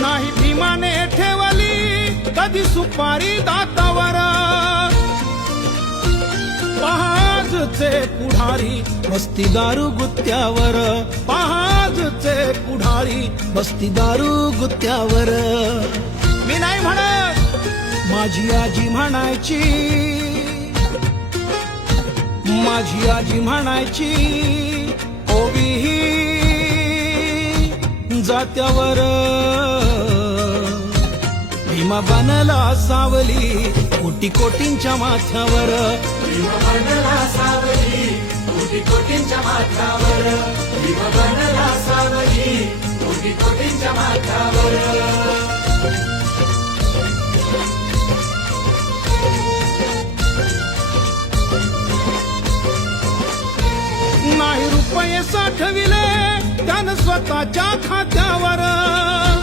नाही भीमाने ठेवली कधी सुपारी दातावर, पहाजचे पुढारी बसती दारू गुत्त्यावर, पहाजचे पुढारी बसती दारू गुत्त्यावर. मी नाही म्हणत, माझी आजी म्हणायची, माझी आजी म्हणायची, ओवी जात्यावर भीमा बनला सावली कोटी कोटींच्या माथ्यावर, भीमा बनला सावली कोटी कोटींच्या माथ्यावर, भीमा बनला सावली कोटी कोटींच्या माथ्यावर. नाही रुपये साठविले त्यानं स्वतःच्या खात्यात,